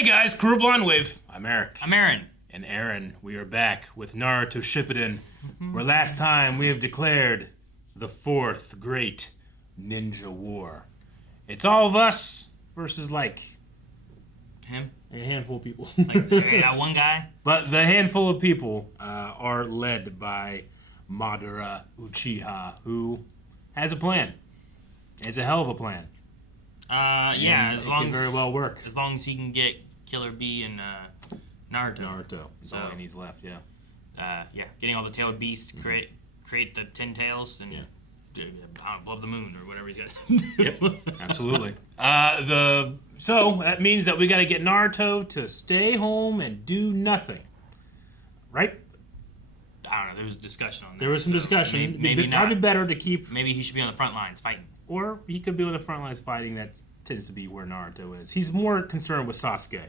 Hey guys, Crew Blonde Wave. I'm Eric. I'm Aaron. And Aaron, we are back with Naruto Shippuden, where last time we have declared the fourth great ninja war. It's all of us versus like him, a handful of people. Like that one guy. But the handful of people are led by Madara Uchiha, who has a plan. It's a hell of a plan. Yeah, as long as very well work. As long as he can get Killer Bee and Naruto. Naruto is all he needs left. Yeah. Getting all the tailed beasts, create the 10 tails, and blow up the moon or whatever he's got. Yep, absolutely. So that means that we got to get Naruto to stay home and do nothing, right? I don't know. There was discussion on that. There was some discussion. Maybe not. Probably better to keep. Maybe he should be on the front lines fighting. Or he could be on the front lines fighting. That tends to be where Naruto is. He's more concerned with Sasuke.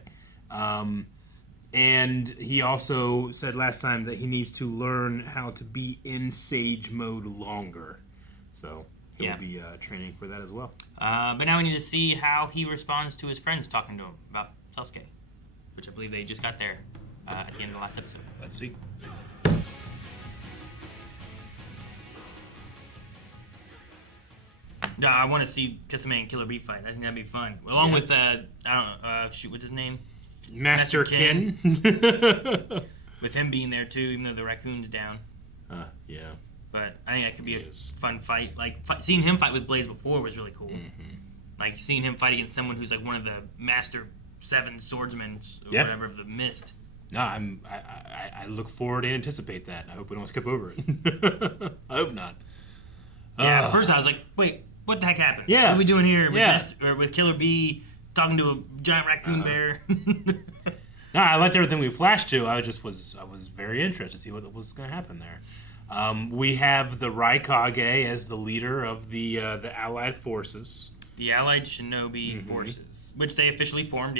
And he also said last time that he needs to learn how to be in Sage mode longer. So he'll be training for that as well. But now we need to see how he responds to his friends talking to him about Sasuke, which I believe they just got there at the end of the last episode. Let's see. Yeah, I want to see Kisame and Killer Bee fight. I think that'd be fun. Along with, I don't know, what's his name? Master Kin. With him being there, too, even though the raccoon's down. Yeah. But I think that could be a fun fight. Like, seeing him fight with Blaze before was really cool. Mm-hmm. Like, seeing him fight against someone who's, like, one of the Master 7 swordsmen or whatever of the Mist. No, I look forward and anticipate that. I hope we don't skip over it. I hope not. Yeah, at first I was like, wait, what the heck happened? Yeah. What are we doing here with Killer Bee talking to a giant raccoon bear? No, I liked everything we flashed to. I was very interested to see what was going to happen there. We have the Raikage as the leader of the Allied forces. The Allied Shinobi forces, which they officially formed,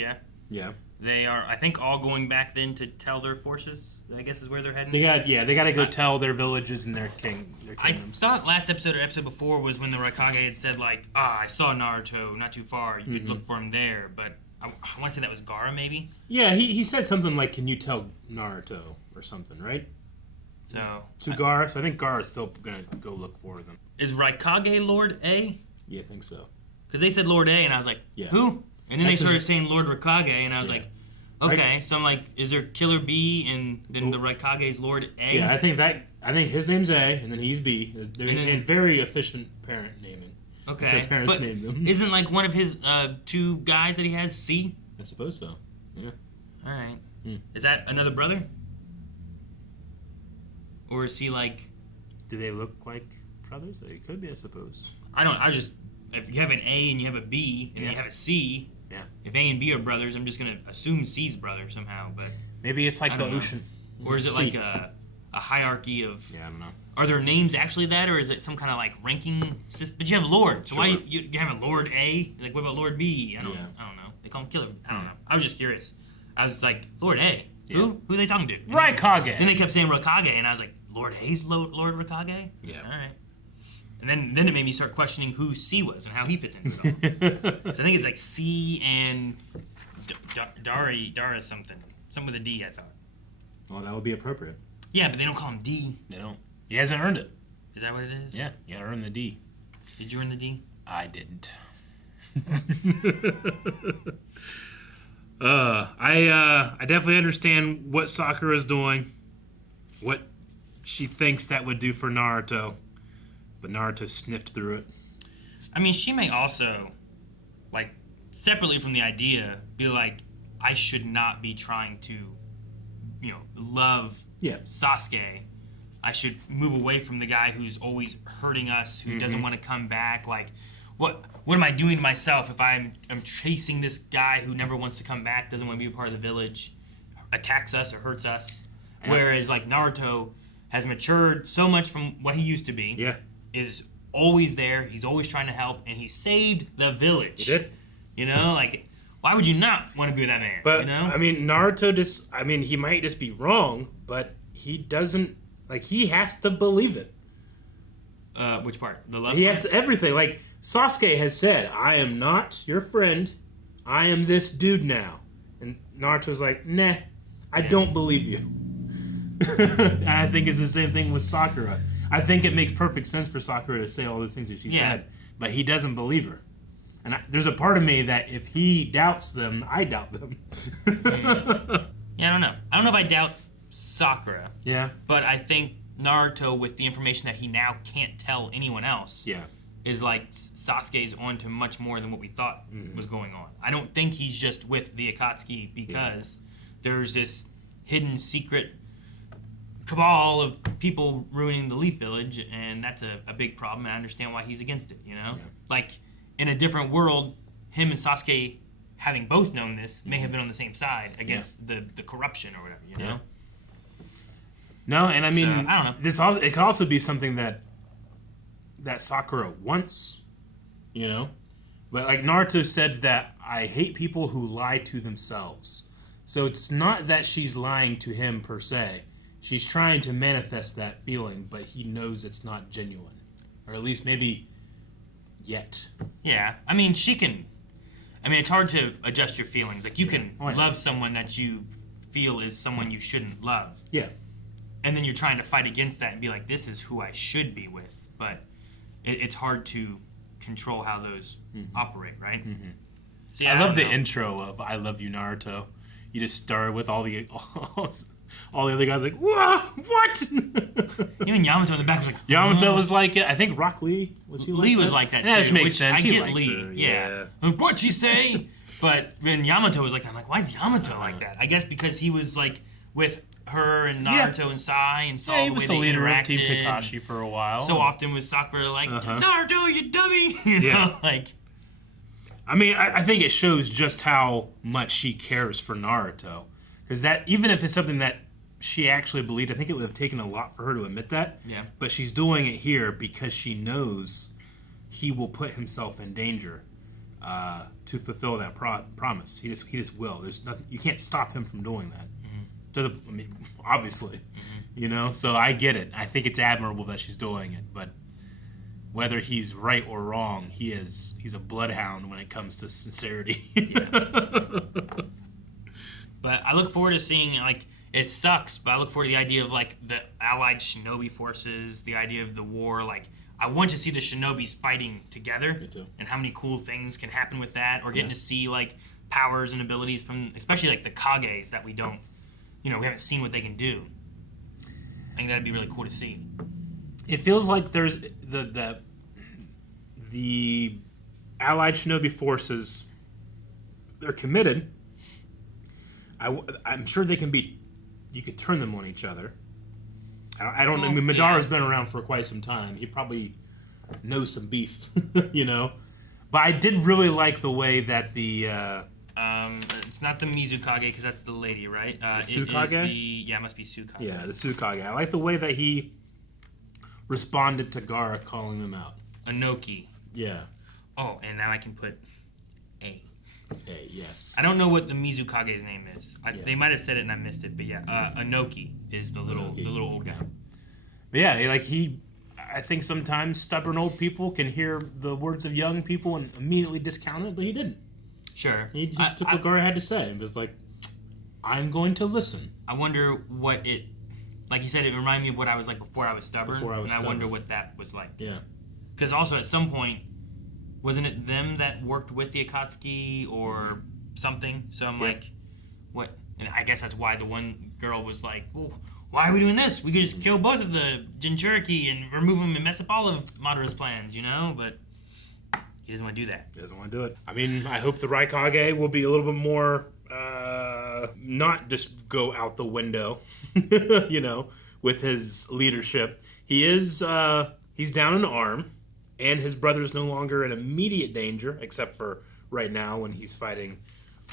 Yeah. They are, I think, all going back then to tell their forces, I guess is where they're heading. They got to go tell their villages and their kingdoms. I thought last episode or episode before was when the Raikage had said, like, I saw Naruto not too far. You could look for him there. But I want to say that was Gaara, maybe? Yeah, he said something like, can you tell Naruto or something, right? So to Gaara. So I think Gaara's still going to go look for them. Is Raikage Lord A? Yeah, I think so. Because they said Lord A, and I was like, who? And then they started saying Lord Raikage, and I was like, okay. So I'm like, is there Killer B and then the Raikage's Lord A? Yeah, I think his name's A, and then he's B. They're very efficient parent naming. Okay, their parents but named them. Isn't like one of his two guys that he has C? I suppose so. Yeah. All right. Is that another brother? Or is he like? Do they look like brothers? They could be, I suppose. I don't. I just if you have an A and you have a B and then you have a C. Yeah. If A and B are brothers, I'm just gonna assume C's brother somehow. But maybe it's like the ocean. Or is it like a hierarchy of? Yeah, I don't know. Are their names actually that, or is it some kind of like ranking system? But you have Lord, so why you have a Lord A? Like, what about Lord B? I don't know. They call him Killer. I don't know. I was just curious. I was like, Lord A. Yeah. Who are they talking to? Raikage. Then they kept saying Raikage, and I was like, Lord A's Lord Raikage? Yeah. All right. And then it made me start questioning who C was and how he fits into it all. So I think it's like C and Dara something. Something with a D, I thought. Well, that would be appropriate. Yeah, but they don't call him D. They don't. He hasn't earned it. Is that what it is? Yeah, you gotta earn the D. Did you earn the D? I didn't. I definitely understand what Sakura's doing, what she thinks that would do for Naruto, but Naruto sniffed through it. I mean, she may also, like, separately from the idea, be like, I should not be trying to, love Sasuke. I should move away from the guy who's always hurting us, who doesn't want to come back. Like, what am I doing to myself if I'm chasing this guy who never wants to come back, doesn't want to be a part of the village, attacks us or hurts us? Whereas, like, Naruto has matured so much from what he used to be. Yeah. Is always there. He's always trying to help, and he saved the village. He did. Like, why would you not want to be with that man? But, I mean, Naruto he might just be wrong, but he doesn't, like, he has to believe it. Which part? The love He part? has to, everything. Like, Sasuke has said, I am not your friend. I am this dude now. And Naruto's like, nah, I don't believe you. And I think it's the same thing with Sakura. I think it makes perfect sense for Sakura to say all those things that she said, but he doesn't believe her. And there's a part of me that if he doubts them, I doubt them. Yeah, I don't know. I don't know if I doubt Sakura. Yeah. But I think Naruto, with the information that he now can't tell anyone else, is like Sasuke's on to much more than what we thought was going on. I don't think he's just with the Akatsuki because there's this hidden secret cabal of people ruining the Leaf Village, and that's a big problem, and I understand why he's against it, you know? Yeah. Like, in a different world, him and Sasuke, having both known this, may have been on the same side against the corruption or whatever, you know? No, and I mean, so, I don't know. It could also be something that Sakura wants, you know? But like Naruto said that I hate people who lie to themselves. So it's not that she's lying to him per se. She's trying to manifest that feeling, but he knows it's not genuine. Or at least maybe yet. Yeah. I mean, it's hard to adjust your feelings. Like, you can love someone that you feel is someone you shouldn't love. Yeah. And then you're trying to fight against that and be like, this is who I should be with. But it's hard to control how those operate, right? Mm-hmm. So, I love the intro of I Love You, Naruto. You just start with all the other guys like, what? Even Yamato in the back was like, Yamato was like it. I think Rock Lee was he like Lee that? was like that too. Yeah, it makes sense. I He get likes Lee. her. Yeah. What'd she say? But when Yamato was like that, I'm like, why is Yamato like that? I guess because he was like with her and Naruto and Sai and saw the way they interacted. Team Kakashi for a while. So often was Sakura like, Naruto, you dummy! You know, like. I mean, I think it shows just how much she cares for Naruto. Because that, even if it's something that she actually believed, I think it would have taken a lot for her to admit that. Yeah. But she's doing it here because she knows he will put himself in danger to fulfill that promise. He just will. There's nothing. You can't stop him from doing that. Obviously, you know. So I get it. I think it's admirable that she's doing it. But whether he's right or wrong, he's a bloodhound when it comes to sincerity. But I look forward to seeing, like, it sucks, but I look forward to the idea of, like, the allied shinobi forces, the idea of the war. Like, I want to see the shinobis fighting together. Me too. And how many cool things can happen with that, or getting to see, like, powers and abilities from, especially, like, the Kages that we don't, we haven't seen what they can do. I think that'd be really cool to see. It feels like there's the allied shinobi forces, they're committed. I'm sure they can be. You could turn them on each other. I don't know. I mean, Madara's been around for quite some time. He probably knows some beef, you know. But I did really like the way that the. It's not the Mizukage because that's the lady, right? The Tsukage? It must be Tsukage. Yeah, the Tsukage. I like the way that he responded to Gaara calling them out. Anoki. Yeah. Oh, and now I can put A. A, yes. I don't know what the Mizukage's name is. They might have said it and I missed it, but Anoki is the little old guy. Yeah, I think sometimes stubborn old people can hear the words of young people and immediately discount it, but he didn't. Sure. He just took what Gaara had to say and was like, I'm going to listen. I wonder what it, like you said, it reminded me of what I was like before I was stubborn. I wonder what that was like. Yeah. Because also at some point, wasn't it them that worked with the Akatsuki or something? So I'm like, what? And I guess that's why the one girl was like, well, why are we doing this? We could just kill both of the Jinchuriki and remove them and mess up all of Madara's plans, you know? But he doesn't want to do that. He doesn't want to do it. I mean, I hope the Raikage will be a little bit more, not just go out the window, with his leadership. He is, he's down an arm. And his brother's no longer in immediate danger, except for right now when he's fighting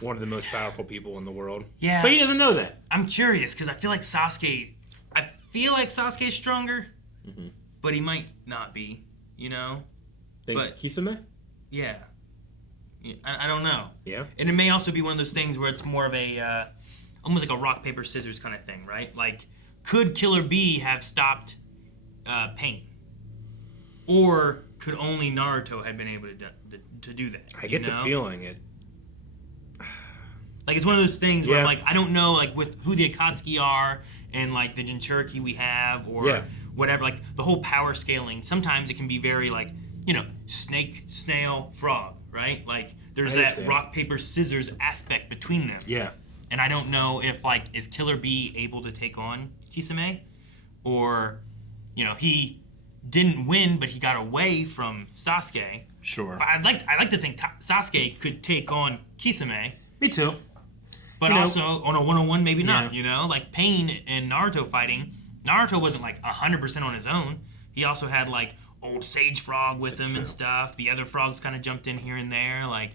one of the most powerful people in the world. Yeah. But he doesn't know that. I'm curious, because I feel like Sasuke's stronger, but he might not be, But Kisame? Yeah. I don't know. Yeah. And it may also be one of those things where it's more of a, almost like a rock, paper, scissors kind of thing, right? Like, could Killer Bee have stopped Pain? Or could only Naruto have been able to do that? I get the feeling it. Like, it's one of those things where, Yeah. like, I don't know, like, with who the Akatsuki are and, like, the Jinchuriki we have or whatever. Like, the whole power scaling, sometimes it can be very, like, you know, snake, snail, frog, right? Like, there's that rock, paper, scissors aspect between them. Yeah. And I don't know if, like, is Killer Bee able to take on Kisame? Or, you know, he didn't win, but he got away from Sasuke. Sure. But I'd like to think Sasuke could take on Kisame. Me too. But also, on a one-on-one, maybe not, you know? Like, Pain and Naruto fighting, Naruto wasn't, like, 100% on his own. He also had, like, old Sage Frog with him and stuff. The other frogs kind of jumped in here and there. Like,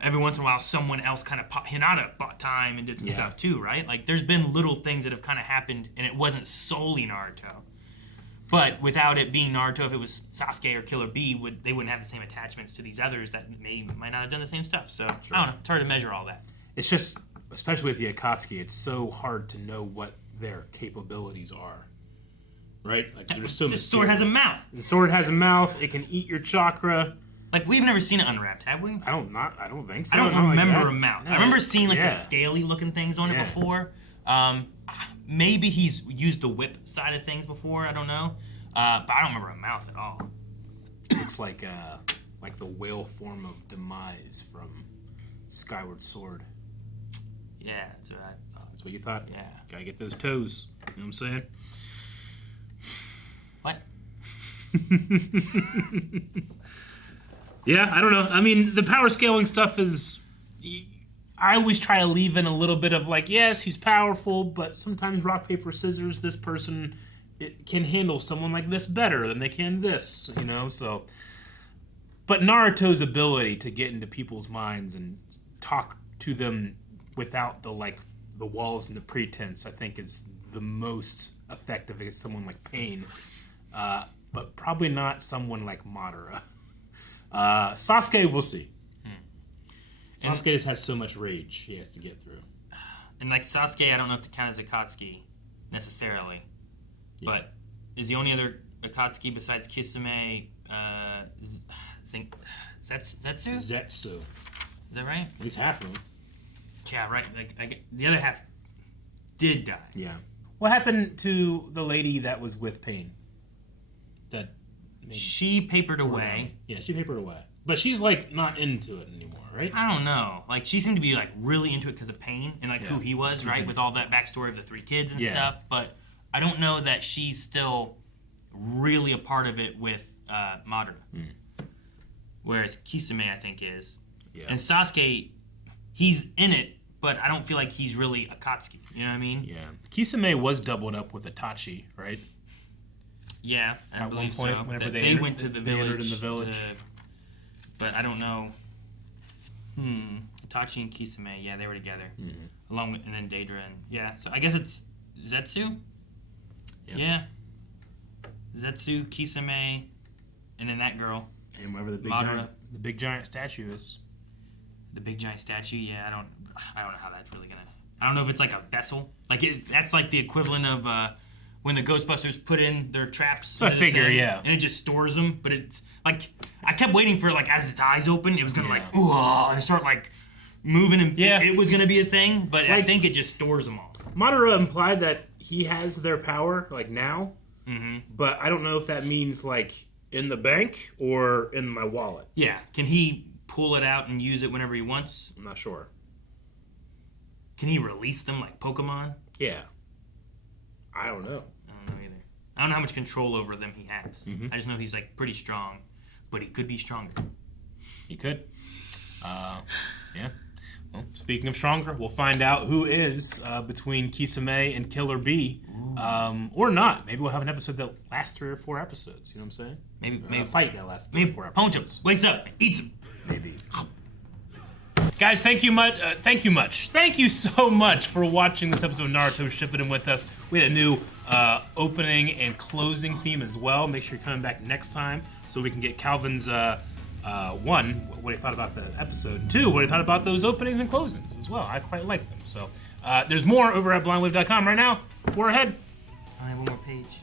every once in a while, someone else kind of Hinata bought time and did some stuff, too, right? Like, there's been little things that have kind of happened, and it wasn't solely Naruto. But without it being Naruto, if it was Sasuke or Killer Bee, they wouldn't have the same attachments to these others that might not have done the same stuff. So, I don't know. It's hard to measure all that. It's just, especially with the Akatsuki, it's so hard to know what their capabilities are. Right? Like, there's so the sword has a mouth. The sword has a mouth. It can eat your chakra. Like, we've never seen it unwrapped, have we? I don't think so. I don't remember like a mouth. No, I remember seeing, like, the scaly-looking things on it before. Maybe he's used the whip side of things before. I don't know. But I don't remember a mouth at all. Looks like the whale form of Demise from Skyward Sword. Yeah, that's what I thought. That's what you thought? Yeah. Gotta get those toes. You know what I'm saying? What? Yeah, I don't know. I mean, the power scaling stuff is... I always try to leave in a little bit of, like, yes, he's powerful, but sometimes rock, paper, scissors, this person can handle someone like this better than they can this, you know? So... But Naruto's ability to get into people's minds and talk to them without the walls and the pretense, I think, is the most effective against someone like Pain. But probably not someone like Madara. Sasuke, we'll see. Sasuke just has so much rage he has to get through. And, like, Sasuke, I don't know if to count as Akatsuki necessarily. Yeah. But is the only other Akatsuki besides Kisame Zetsu? Zetsu. Is that right? At least half of them. Yeah, right. Like, the other half did die. Yeah. What happened to the lady that was with Pain? She papered away. Yeah, she papered away. But she's, like, not into it anymore, right? I don't know. Like, she seemed to be, like, really into it because of Pain and, like, who he was, right? With all that backstory of the 3 kids and stuff. But I don't know that she's still really a part of it with Madara. Whereas Kisame, I think, is. Yeah. And Sasuke, he's in it, but I don't feel like he's really Akatsuki. You know what I mean? Yeah. Kisame was doubled up with Itachi, right? Yeah, I believe so. Whenever they went to the village. Entered in the village. But I don't know. Itachi and Kisame, yeah, they were together. Mm-hmm. Along with, and then Daedra and, yeah. So I guess it's Zetsu? Yeah. Zetsu, Kisame, and then that girl. And whatever the big giant statue is. The big giant statue, yeah, I don't know how that's really gonna... I don't know if it's like a vessel. Like, that's like the equivalent of... when the Ghostbusters put in their traps. So I figure, and it just stores them. But it's like, I kept waiting for, like, as its eyes open, it was going to, like, ooh, and start, like, moving. And it was going to be a thing. But like, I think it just stores them all. Madara implied that he has their power, like, now. Mm-hmm. But I don't know if that means, like, in the bank or in my wallet. Yeah. Can he pull it out and use it whenever he wants? I'm not sure. Can he release them like Pokemon? Yeah. I don't know. I don't know either. I don't know how much control over them he has. Mm-hmm. I just know he's, like, pretty strong. But he could be stronger. He could. Yeah. Well, speaking of stronger, we'll find out who is between Kisame and Killer Bee. Or not. Maybe we'll have an episode that lasts 3 or 4 episodes. You know what I'm saying? Maybe a fight that lasts 3 or 4 episodes. Poncho wakes up, eats him. Maybe. Guys, thank you much. Thank you so much for watching this episode of Naruto Shippuden with us. We had a new opening and closing theme as well. Make sure you're coming back next time so we can get Calvin's 1, what he thought about the episode, and 2, what he thought about those openings and closings as well. I quite like them. So there's more over at blindwave.com right now. 4 ahead. I have one more page.